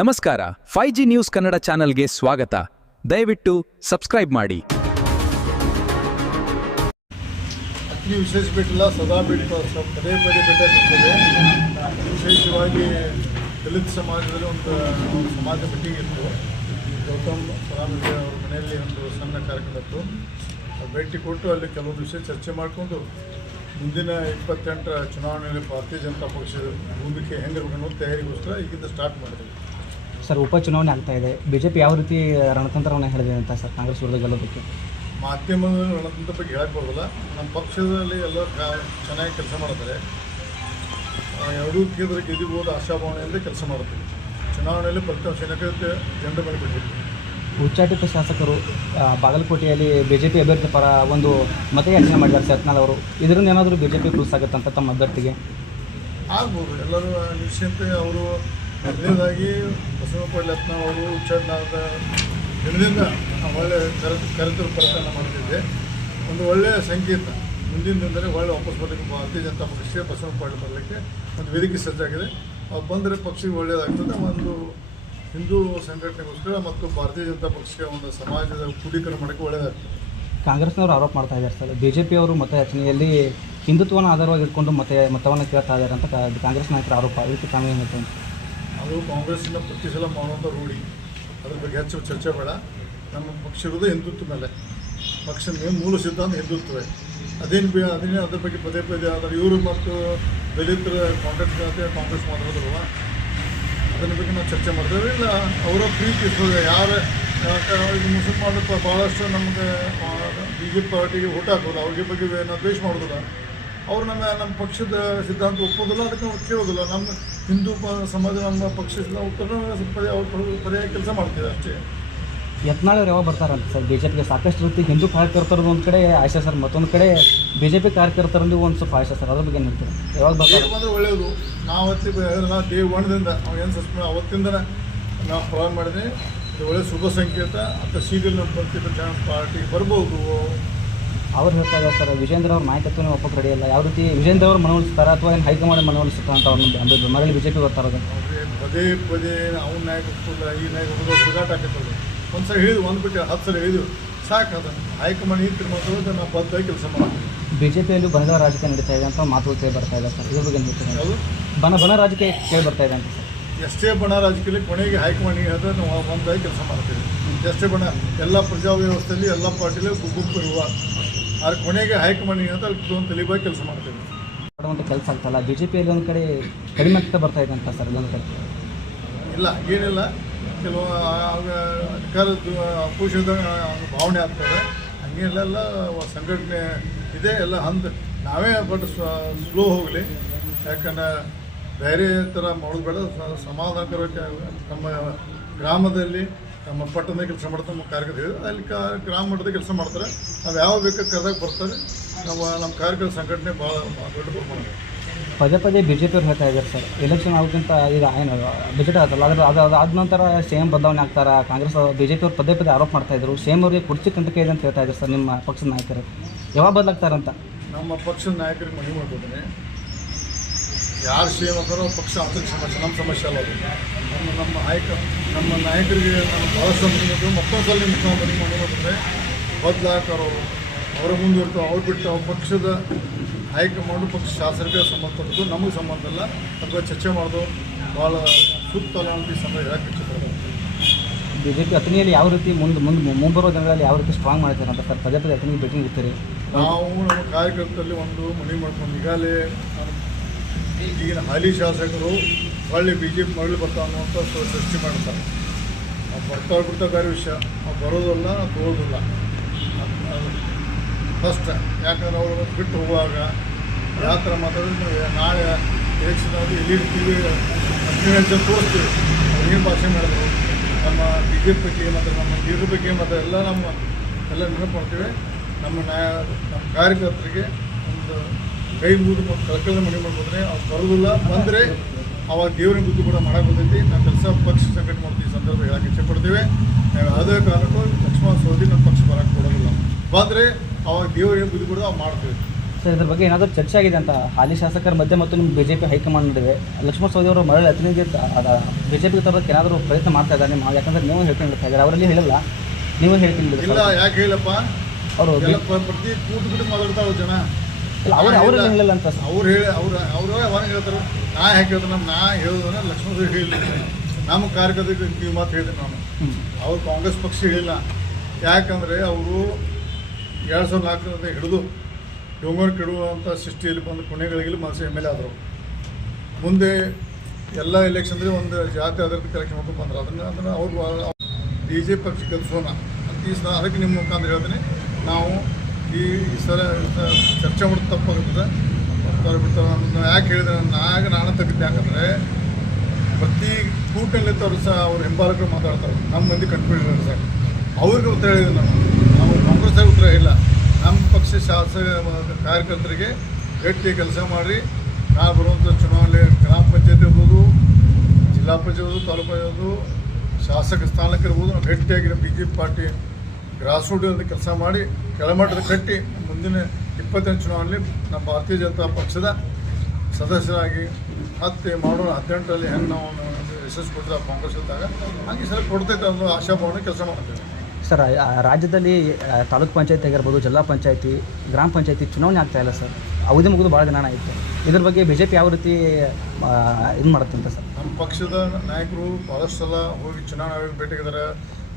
ನಮಸ್ಕಾರ 5G news Kannada ಚಾನೆಲ್ಗೆ ಸ್ವಾಗತ. ದಯವಿಟ್ಟು ಸಬ್ಸ್ಕ್ರೈಬ್ ಮಾಡಿ. ಅತಿ ವಿಶೇಷ ಬಿಟ್ಟಿಲ್ಲ, ಸದಾ ಬಿಟ್ಟು ಪದೇ ಪದೇ ಬಿಟ್ಟಿರ್ತದೆ. ವಿಶೇಷವಾಗಿ ದಲಿತ ಸಮಾಜದಲ್ಲಿ ಒಂದು ಸಮಾಜ ಮೀಟಿಂಗ್ ಇತ್ತು. ಗೌತಮ್ ಸರಾಮಿ ಅವ್ರ ಮನೆಯಲ್ಲಿ ಒಂದು ಸಣ್ಣ ಕಾರ್ಯಕ್ರಮ ಇತ್ತು. ಭೇಟಿ ಕೊಟ್ಟು ಅಲ್ಲಿ ಕೆಲವೊಂದು ವಿಷಯ ಚರ್ಚೆ ಮಾಡಿಕೊಂಡು ಮುಂದಿನ 28ರ ಚುನಾವಣೆಯಲ್ಲಿ ಭಾರತೀಯ ಜನತಾ ಪಕ್ಷದ ಭೂಮಿಕೆ ಹೆಂಗಿರ್ಬೇಕು ಅನ್ನೋ ತಯಾರಿಗೋಸ್ಕರ ಈಗಿಂದ ಸ್ಟಾರ್ಟ್ ಮಾಡಿದ್ವಿ. ಸರ್, ಉಪಚುನಾವಣೆ ಆಗ್ತಾ ಇದೆ. ಬಿಜೆಪಿ ಯಾವ ರೀತಿ ರಣತಂತ್ರವನ್ನು ಹೇಳಿದೆ ಅಂತ ಸರ್ ಕಾಂಗ್ರೆಸ್ ವಿರುದ್ಧ ಗೆಲ್ಲೋದಕ್ಕೆ? ಮಾಧ್ಯಮದ ರಣತಂತ್ರ ಬಗ್ಗೆ ಹೇಳಕ್ಕೆ ಬರೋದಿಲ್ಲ. ನಮ್ಮ ಪಕ್ಷದಲ್ಲಿ ಎಲ್ಲ ಚೆನ್ನಾಗಿ ಕೆಲಸ ಮಾಡ್ತಾರೆ. ಎರಡೂ ಕೇಂದ್ರ ಗೆದ್ದಿಬೋದು ಆಶಾಭಾವನೆಯಿಂದ ಕೆಲಸ ಮಾಡುತ್ತೀವಿ. ಚುನಾವಣೆಯಲ್ಲಿ ಫಲಿತಾಂಶ ಜನರ ಮೇಲೆ ಬಿಟ್ಟಿದ್ದೀವಿ. ಉಚ್ಚಾಟಿತ ಶಾಸಕರು ಬಾಗಲಕೋಟೆಯಲ್ಲಿ ಬಿಜೆಪಿ ಅಭ್ಯರ್ಥಿ ಪರ ಒಂದು ಮತಯಾಚನೆ ಮಾಡಿದ್ದಾರೆ ಸತ್ನಾಲ್ ಅವರು. ಇದರಿಂದ ಏನಾದರೂ ಬಿಜೆಪಿ ಪ್ಲಸ್ ಆಗುತ್ತಂತ ತಮ್ಮ ಅಭ್ಯರ್ಥಿಗೆ? ಆಗ್ಬೋದು. ಎಲ್ಲರೂ ನಿಶ್ಚಿಂತೆ ಅವರು ಮೊದಲನೇದಾಗಿ ಬಸವಪ್ಪ ಯತ್ನಾಳ್ ಅವರು ಉಚ್ಚಾಟನಾದ ದಿನದಿಂದ ಒಳ್ಳೆಯ ಕರೆತರು ಪ್ರಯತ್ನ ಮಾಡ್ತಿದ್ದೆ. ಒಂದು ಒಳ್ಳೆಯ ಸಂಕೇತ. ಮುಂದಿನ ದಿನದಲ್ಲಿ ಒಳ್ಳೆ ವಾಪಸ್ ಬರಲಿಕ್ಕೆ ಭಾರತೀಯ ಜನತಾ ಪಕ್ಷಕ್ಕೆ ಬಸವಪ್ಪ ಬರಲಿಕ್ಕೆ ಒಂದು ವೇದಿಕೆ ಸಜ್ಜಾಗಿದೆ. ಅವ್ರು ಬಂದರೆ ಪಕ್ಷಕ್ಕೆ ಒಳ್ಳೆಯದಾಗ್ತದೆ. ಒಂದು ಹಿಂದೂ ಸಂಘಟನೆಗೋಸ್ಕರ ಮತ್ತು ಭಾರತೀಯ ಜನತಾ ಪಕ್ಷಕ್ಕೆ ಒಂದು ಸಮಾಜದ ಕ್ರೋಢೀಕರಣ ಮಾಡೋಕ್ಕೆ ಒಳ್ಳೆಯದಾಗ್ತದೆ. ಕಾಂಗ್ರೆಸ್ನವರು ಆರೋಪ ಮಾಡ್ತಾ ಇದ್ದಾರೆ ಸರ್, ಬಿಜೆಪಿ ಅವರು ಮತಯಾಚನೆಯಲ್ಲಿ ಹಿಂದುತ್ವವನ್ನು ಆಧಾರವಾಗಿ ಇಟ್ಕೊಂಡು ಮತವನ್ನು ಕೇಳ್ತಾ ಇದ್ದಾರೆ ಅಂತ ಕಾಂಗ್ರೆಸ್ ನಾಯಕರ ಆರೋಪ. ಇದಕ್ಕೆ ತಾವೇನೈತೆ ಅಂತ? ಅದು ಕಾಂಗ್ರೆಸ್ಸಿನ ಪ್ರತಿ ಸಲ ಮಾಡುವಂಥ ರೂಢಿ. ಅದ್ರ ಬಗ್ಗೆ ಹೆಚ್ಚು ಚರ್ಚೆ ಬೇಡ. ನಮ್ಮ ಪಕ್ಷ ಇರೋದು ಹಿಂದುತ್ವ ಮೇಲೆ. ಪಕ್ಷದ ಮೂಲ ಸಿದ್ಧಾಂತ ಹಿಂದುತ್ವವೇ. ಅದನ್ನೇ ಅದ್ರ ಬಗ್ಗೆ ಪದೇ ಪದೇ ಆದರೆ ಇವರು ಮತ್ತು ದಲಿತರ ಕಾಂಟ್ಯಾಕ್ಟ್ ಜೊತೆ ಕಾಂಗ್ರೆಸ್ ಮಾತಾಡೋದ್ರಲ್ವ, ಅದರ ಬಗ್ಗೆ ನಾವು ಚರ್ಚೆ ಮಾಡ್ತೇವೆ. ಇಲ್ಲ ಅವರ ಪ್ರೀತಿ ಯಾರು ಮುಸಲ್ಮಾನರು ಭಾಳಷ್ಟು ನಮಗೆ BJP ಪಾರ್ಟಿಗೆ ಓಟ್ ಹಾಕೋಲ್ಲ, ಅವ್ರಿಗೆ ಬಗ್ಗೆ ನಾವು ದ್ವೇಷ ಮಾಡೋದಿಲ್ಲ. ಅವರು ನಮ್ಮ ಪಕ್ಷದ ಸಿದ್ಧಾಂತ ಒಪ್ಪೋದಿಲ್ಲ, ಅದಕ್ಕೆ ನಾವು ಕೇಳೋದಿಲ್ಲ. ನಮ್ಮ ಹಿಂದೂ ಸಮಾಜ ನಮ್ಮ ಪಕ್ಷದ ಉತ್ತರ ಪರ್ಯಾಯ ಕೆಲಸ ಮಾಡ್ತೀವಿ ಅಷ್ಟೇ. ಯತ್ನಾಳ್ ಅವ್ರು ಯಾವಾಗ ಬರ್ತಾರಂತ ಸರ್ ಬಿಜೆಪಿಗೆ? ಸಾಕಷ್ಟು ರೀತಿ ಹಿಂದೂ ಕಾರ್ಯಕರ್ತರದ್ದು ಒಂದು ಕಡೆ ಆಶೆ ಸರ್, ಮತ್ತೊಂದು ಕಡೆ ಬಿಜೆಪಿ ಕಾರ್ಯಕರ್ತರಲ್ಲಿ ಒಂದು ಸ್ವಲ್ಪ ಆಶೆ ಸರ್. ಅದ್ರ ಬಗ್ಗೆ ಏನು ಹೇಳ್ತೀರಾ? ಯಾವಾಗ ಬರ್ತಾರೆ ಬಂದರೆ ಒಳ್ಳೆಯದು. ನಾವು ಡೇ ಒನ್ದಿಂದ ನಾವು ಏನು ಅವತ್ತಿಂದ ನಾವು ಪ್ರಾರಂಭ ಮಾಡಿದ್ವಿ. ಇದು ಒಳ್ಳೆಯ ಶುಭ ಸಂಕೇತ. ಅಂತ ಶೀಘ್ರ ನಮ್ಮ ಬರ್ತಿದ್ದ ಜನ ಪಾರ್ಟಿಗೆ ಬರ್ಬೋದು. ಅವ್ರು ಹೇಳ್ತಾ ಇದ್ದಾರೆ ಸರ್, ವಿಜೇಂದ್ರ ಅವ್ರ ನಾಯಕತ್ವನೇ ಒಪ್ಪಕ್ಕೆ ರೆಡಿ ಇಲ್ಲ. ಯಾವ ರೀತಿ ವಿಜೇಂದ್ರ ಅವ್ರು ಮನವೊಲಿಸ್ತಾರೆ ಅಥವಾ ಏನು ಹೈಕಮಾಂಡ್ ಮನವೊಲಿಸುತ್ತಾರೆ ಅಂತ ಅವ್ರನ್ನ ಮರಳಿ ಬಿಜೆಪಿ ಬರ್ತಾರೋದು? ಅವ್ರಿಗೆ ಪದೇ ಪದೇ ಅವ್ನ ನಾಯಕತ್ವದ ಈ ನಾಯಕತ್ವದ ಹುಡುಗಾಟ ಹಾಕಿರ್ತದೆ. ಒಂದು ಸಲ ಹೇಳಿದ್ವಿ, ಒಂದು ಬಿಟ್ಟು 10 ಸಲ ಹೇಳಿದ್ವಿ, ಸಾಕು. ಅದನ್ನು ಹೈಕಮಾಂಡ್ ಈ ತಿರ್ಮಾದ ನಾವು ಬದ್ಧಾಗಿ ಕೆಲಸ ಮಾಡ್ತೀವಿ. ಬಿಜೆಪಿಯಲ್ಲಿ ಬಣದ ರಾಜಕೀಯ ನಡೀತಾ ಇದೆ ಅಂತ ಮಾತುಗಳು ಕೇಳಿ ಬರ್ತಾ ಇದೆ ಸರ್. ಇದ್ರ ಬಗ್ಗೆ ಹೇಳ್ತೀವಿ. ಅದು ಬಣ ರಾಜಕೀಯ ಕೇಳಿ ಬರ್ತಾ ಇದೆ ಅಂತ ಸರ್. ಎಷ್ಟೇ ಬಣ ರಾಜಕೀಯದಲ್ಲಿ ಕೊನೆಗೆ ಹೈಕಮಾಂಡಿಗೆ ಹೇಳಿದ್ರೆ ನಾವು ಒಂದಾಗಿ ಕೆಲಸ ಮಾಡ್ತೀವಿ. ಎಷ್ಟೇ ಬಣ ಎಲ್ಲ ಪ್ರಜಾವ್ಯವಸ್ಥೆಯಲ್ಲಿ ಎಲ್ಲ ಪಾರ್ಟಿಲಿ ಗುಂಪು ಇರುವ, ಆದ್ರೆ ಕೊನೆಗೆ ಹೈಕಮಾಂಡಿಗೆ ಅಂತ ಅಲ್ಲಿ ತಲೆಬಾಗಿ ಕೆಲಸ ಮಾಡ್ತೀವಿ. ಮಾಡುವಂಥ ಕೆಲಸ ಆಗ್ತಲ್ಲ. ಬಿಜೆಪಿಯಲ್ಲಿ ಒಂದು ಕಡೆ ಕಡಿಮೆ ಆಗ್ತಾ ಬರ್ತಾ ಇದೆ ಅಂತ ಸರ್ ಇಲ್ಲೊಂದು ಕಡೆ? ಇಲ್ಲ, ಏನಿಲ್ಲ. ಕೆಲವು ಅಧಿಕಾರದ ಅಪೋಷದ ಭಾವನೆ ಆಗ್ತದೆ. ಹಂಗೇನೆಲ್ಲ ಸಂಘಟನೆ ಇದೆ ಎಲ್ಲ ನಾವೇ ಬಟ್ ಸ್ಲೋ ಹೋಗಲಿ. ಯಾಕಂದ್ರೆ ಬೇರೆ ಥರ ಮಾಡೋದು ಬೇಡ. ಸಮಾಧಾನಕರವಾಗಿ ನಮ್ಮ ಗ್ರಾಮದಲ್ಲಿ ನಮ್ಮ ಪಟ್ಟಣದ ಕೆಲಸ ಮಾಡ್ತಾರೆ. ನಮ್ಮ ಕಾರ್ಯಕರ್ತರು ಹೇಳಿದ್ರೆ ಅಲ್ಲಿ ಗ್ರಾಮ ಮಟ್ಟದ ಕೆಲಸ ಮಾಡ್ತಾರೆ. ನಾವು ಯಾವ ಬೇಕಾದ ಕರೆದಾಗ ಬರ್ತಾರೆ. ನಮ್ಮ ಕಾರ್ಯಕರ್ತರ ಸಂಘಟನೆ ಭಾಳ ದೊಡ್ಡ ಪ್ರಮಾಣ. ಪದೇ ಪದೇ ಬಿಜೆಪಿ ಅವ್ರು ಹೇಳ್ತಾ ಇದ್ದಾರೆ ಸರ್, ಎಲೆಕ್ಷನ್ ಆಗೋಕ್ಕಿಂತ ಈಗ ಏನು ಬಜೆಟ್ ಆಗುತ್ತಲ್ಲ, ಅದಾದ ನಂತರ ಸೇಮ್ ಬದಲಾವಣೆ ಆಗ್ತಾರೆ. ಕಾಂಗ್ರೆಸ್ ಬಿಜೆಪಿ ಅವ್ರು ಪದೇ ಪದೇ ಆರೋಪ ಮಾಡ್ತಾ ಇದ್ರು. ಸೇಮ್ ಅವ್ರಿಗೆ ಕುರ್ಚಿ ಕಂಟಕ ಇದೆ ಅಂತ ಹೇಳ್ತಾ ಇದ್ದಾರೆ ಸರ್ ನಿಮ್ಮ ಪಕ್ಷದ ನಾಯಕರು. ಯಾವಾಗ ಬದಲಾಗ್ತಾರಂತ? ನಮ್ಮ ಪಕ್ಷದ ನಾಯಕರಿಗೆ ಮನವಿ ಮಾಡ್ಬೋದೇನೆ, ಯಾರು ಸೇಮ್ ಅಂತಾರೋ ಪಕ್ಷ ಆಂತರಿಕ ಸಮಸ್ಯೆ, ನಮ್ಮ ಸಮಸ್ಯೆ ಅಲ್ಲ ಅದು. ನಮ್ಮ ನಾಯಕರಿಗೆ ನಮ್ಮ ಭಾಳಷ್ಟು ಮತ್ತೊಂದು ಸಲ ನಿಮ್ಮ ಮನವಿ ಮಾಡೋದಂದರೆ ಬದಲಾಕರು ಅವರ ಮುಂದಿರ್ತಾವೆ. ಅವ್ರು ಬಿಟ್ಟು ಅವ್ರ ಪಕ್ಷದ ಹೈಕಮಾಂಡು ಪಕ್ಷ ಶಾಸಕರಿಗೆ ಸಂಬಂಧಪಟ್ಟದ್ದು, ನಮಗೆ ಸಂಬಂಧ ಇಲ್ಲ. ಅಥವಾ ಚರ್ಚೆ ಮಾಡೋದು ಭಾಳ ಸೂಕ್ತ ಅಲ್ಲ ಅಂತ ಈ ಸಮಯ ಹೇಳಕ್ಕೆ ಇಷ್ಟಪಡ್ತಾರೆ. ಬಿಜೆಪಿ ಅಥಣಿಯಲ್ಲಿ ಯಾವ ರೀತಿ ಮುಂಬರುವ ದಿನಗಳಲ್ಲಿ ಯಾವ ರೀತಿ ಸ್ಟ್ರಾಂಗ್ ಮಾಡ್ತಾರೆ ಅಂತ ಸರ್? ಪದೇ ಪದೇ ಅಥಣಿ ಭೇಟಿ ಇರ್ತೀರಿ. ನಾವು ನಮ್ಮ ಕಾರ್ಯಕರ್ತರಲ್ಲಿ ಒಂದು ಮನವಿ ಮಾಡ್ಕೊಂಡು ಈಗಾಗಲೇ ಈಗಿನ ಹಾಲಿ ಶಾಸಕರು ಒಳ್ಳೆ BJP ಮರಳಿ ಬರ್ತಾವೆ ಅನ್ನುವಂಥ ಸೃಷ್ಟಿ ಮಾಡ್ತಾರೆ. ನಾವು ಬರ್ತಾ ಬೇರೆ ವಿಷಯ. ನಾವು ಬರೋದಲ್ಲ, ನಾವು ತೋರೋದಿಲ್ಲ. ಫಸ್ಟ್ ಯಾಕಂದ್ರೆ ಅವರು ಬಿಟ್ಟು ಹೋಗುವಾಗ ಯಾವ ಥರ ಮಾತಾಡಿದ್ರೆ ನಾಳೆ ಎಲೆಕ್ಷನ್ ಆಗಿ LED TV ತೋರಿಸ್ತೀವಿ. ಅವ್ರು ಏನು ಭಾಷೆ ಮಾಡಿದ್ರು, ನಮ್ಮ BJP ಬಗ್ಗೆ ಮತ್ತು ನಮ್ಮ ಲೀಡರ್ ಬಗ್ಗೆ ಮತ್ತು ಎಲ್ಲ ನೆನಪು ಮಾಡ್ತೀವಿ. ನಮ್ಮ ಕಾರ್ಯಕರ್ತರಿಗೆ ಒಂದು ಕೈ ಮುಗಿದು ಮತ್ತು ಕಳ್ಕಲ್ನ ಮನೆ ಮಾಡ್ಬೋದ್ರೆ ಅವ್ರು ಬರೋದಿಲ್ಲ. ಬಂದರೆ ಅವಾಗ ದೇವರಿನ ಬುದ್ಧಿ ಕೂಡ ಮಾಡೋಕೆ ಬರ್ತೈತಿ. ನಾವು ಕೆಲಸ ಪಕ್ಷ ಸಂಘಟನೆ ಮಾಡ್ತೀವಿ. ಈ ಸಂದರ್ಭ ಹೇಳಕ್ಕೆ ಇಷ್ಟಪಡ್ತೀವಿ. ನಾವು ಯಾವುದೇ ಕಾರಣಕ್ಕೂ ಲಕ್ಷ್ಮಣ ಸೋದಿ ನಮ್ಮ ಪಕ್ಷ ಬರೋಕ್ಕೆ ಕೊಡೋದಿಲ್ಲ. ಬಂದರೆ ಅವಾಗ ದೇವರಿನ ಬುದ್ಧಿ ಕೂಡ ನಾವು ಮಾಡ್ತೀವಿ. ಸರ್ ಇದ್ರ ಬಗ್ಗೆ ಏನಾದರೂ ಚರ್ಚೆ ಆಗಿದೆ ಅಂತ ಹಾಲಿ ಶಾಸಕರ ಮಧ್ಯೆ ಮತ್ತು ನಿಮ್ಮ BJP ಹೈಕಮಾಂಡ್ ನಡುವೆ ಲಕ್ಷ್ಮಣ ಸವದಿ ಅವರು ಮರಳಿ ಅತನಿಗೆ BJP ತರೋದಕ್ಕೆ ಏನಾದರೂ ಪ್ರಯತ್ನ ಮಾಡ್ತಾ ಇದ್ದಾರೆ ನಿಮ್ಮ, ಯಾಕಂದರೆ ನೀವು ಹೇಳ್ಕೊಂಡು ಇದ್ದಾರೆ ಅವರಲ್ಲಿ ಹೇಳಿಲ್ಲ, ನೀವು ಹೇಳ್ಕೊಂಡು ಇಲ್ಲ ಯಾಕೆ ಹೇಳಪ್ಪ, ಅವರು ಎಲ್ಲ ಪ್ರತಿ ಕೂತು ಬಿಟ್ಟು ಮಾತಾಡ್ತಾವೆ ಜನ. ಇಲ್ಲ ಅವರಲ್ಲಿ ಹೇಳಿಲ್ಲ ಅಂತ ಸರ್. ಅವ್ರು ಹೇಳಿ ಅವರು ಯಾವಾಗ ಹೇಳ್ತಾರೆ, ನಾ ಯಾಕೆ ಹೇಳ್ತಾರೆ, ನಾ ಹೇಳೋದನ್ನ ಲಕ್ಷ್ಮಣ ಸವದಿ ಹೇಳಿಲ್ಲ. ನಮ್ಮ ಕಾರ್ಯಕರ್ತರಿಗೆ ಈ ಮಾತು ಹೇಳಿದೆ ನಾನು. ಅವ್ರು ಕಾಂಗ್ರೆಸ್ ಪಕ್ಷ ಹೇಳಿಲ್ಲ. ಯಾಕಂದರೆ ಅವರು 2004ರಿಂದ ಹಿಡಿದು ಡೊಂಗರ್ ಕೆಡುವಂಥ ಸೃಷ್ಟಿಯಲ್ಲಿ ಬಂದು ಕೊನೆಗಳಿಗೆ ಮನಸ್ಸು MLA ಆದರು. ಮುಂದೆ ಎಲ್ಲ ಎಲೆಕ್ಷನ್ದಲ್ಲಿ ಒಂದು ಜಾತಿ ಆಧಾರಿತ ಕೆಲಸ ಮಾಡ್ಕೊಂಡು ಬಂದರು. ಅದನ್ನು ಅವ್ರು BJP ಪಕ್ಷ ಗೆಲ್ಲಿಸೋಣ ಅಂತ ಈ ಸಲ ಅದಕ್ಕೆ ನಿಮ್ಮ ಮುಖಾಂತರ ಹೇಳ್ತೀನಿ. ನಾವು ಈ ಸಲ ಚರ್ಚೆ ಮಾಡೋದು ತಪ್ಪಾಗುತ್ತದೆ, ಬಿಡ್ತಾರೆ ಅನ್ನೋದನ್ನ ಯಾಕೆ ಹೇಳಿದ್ರೆ ನಾನು ತೆಗಿದ್ದೆ. ಯಾಕಂದರೆ ಪ್ರತಿ ಕೂಟಲ್ಲಿದ್ದವರು ಸಹ ಅವ್ರ ಹಿಂಬಾಲಕರು ಮಾತಾಡ್ತಾರೆ, ನಮ್ಮ ಮಂದಿ ಕನ್ಫ್ಯೂಷನ್ ಸರ್. ಅವ್ರಿಗೆ ಉತ್ತರ ಹೇಳಿದೆ ನಾವು ಕಾಂಗ್ರೆಸ್ಸಾಗಿ ಉತ್ತರ ಇಲ್ಲ. ನಮ್ಮ ಪಕ್ಷ ಶಾಸಕ ಕಾರ್ಯಕರ್ತರಿಗೆ ಗಟ್ಟಿ ಕೆಲಸ ಮಾಡಿ ನಾವು ಬರುವಂಥ ಚುನಾವಣೆ ಗ್ರಾಮ ಪಂಚಾಯತ್ ಇರ್ಬೋದು, ಜಿಲ್ಲಾ ಪಂಚಾಯತ್ ಇರ್ಬೋದು, ತಾಲೂಕು ಇರ್ಬೋದು, ಶಾಸಕ ಸ್ಥಾನಕ್ಕೆ ಇರ್ಬೋದು, ನಾವು ಗಟ್ಟಿಯಾಗಿ BJP ಪಾರ್ಟಿ ಗ್ರಾಸ್ ರೂಟಿನಲ್ಲಿ ಕೆಲಸ ಮಾಡಿ ಕೆಳಮಟ್ಟದ ಕಟ್ಟಿ ಮುಂದಿನ 20ನೇ ಚುನಾವಣೆಯಲ್ಲಿ ನಮ್ಮ ಭಾರತೀಯ ಜನತಾ ಪಕ್ಷದ ಸದಸ್ಯರಾಗಿ ಮತ್ತೆ ಮಾಡೋಣ. 18ರಲ್ಲಿ ಹೆಂಗೆ ನಾವು ಯಶಸ್ಸು ಕೊಡ್ತೀವಿ ಕಾಂಗ್ರೆಸ್ ಇದ್ದಾಗ ಹಾಗೆ ಸಲ ಕೊಡ್ತೈತೆ ಅನ್ನೋ ಆಶಾಭಾವನೆ ಕೆಲಸ ಮಾಡ್ತೇವೆ ಸರ್. ರಾಜ್ಯದಲ್ಲಿ ತಾಲೂಕು ಪಂಚಾಯತಿ ಆಗಿರ್ಬೋದು, ಜಿಲ್ಲಾ ಪಂಚಾಯತಿ, ಗ್ರಾಮ ಪಂಚಾಯತಿ ಚುನಾವಣೆ ಆಗ್ತಾ ಇಲ್ಲ ಸರ್. ಅವಧಿ ಮುಗಿದು ಭಾಳ ದಿನ ಆಯಿತು. ಇದ್ರ ಬಗ್ಗೆ BJP ಯಾವ ರೀತಿ ಇದು ಮಾಡುತ್ತೆ ಅಂತ ಸರ್? ನಮ್ಮ ಪಕ್ಷದ ನಾಯಕರು ಭಾಳಷ್ಟು ಸಲ ಹೋಗಿ ಚುನಾವಣಾ ಆಯೋಗ ಭೇಟಿಯಾಗಿದ್ದಾರೆ,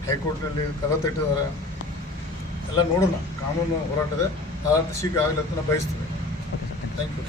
ಹೈಕೋರ್ಟ್ನಲ್ಲಿ ಕದ ತಟ್ಟಿದ್ದಾರೆ. ಎಲ್ಲ ನೋಡೋಣ, ಕಾನೂನು ಹೋರಾಟದ ಶೀಘ್ರ ಆಗಲಿ ಅಂತ ನಾವು ಬಯಸ್ತೀವಿ. Thank you.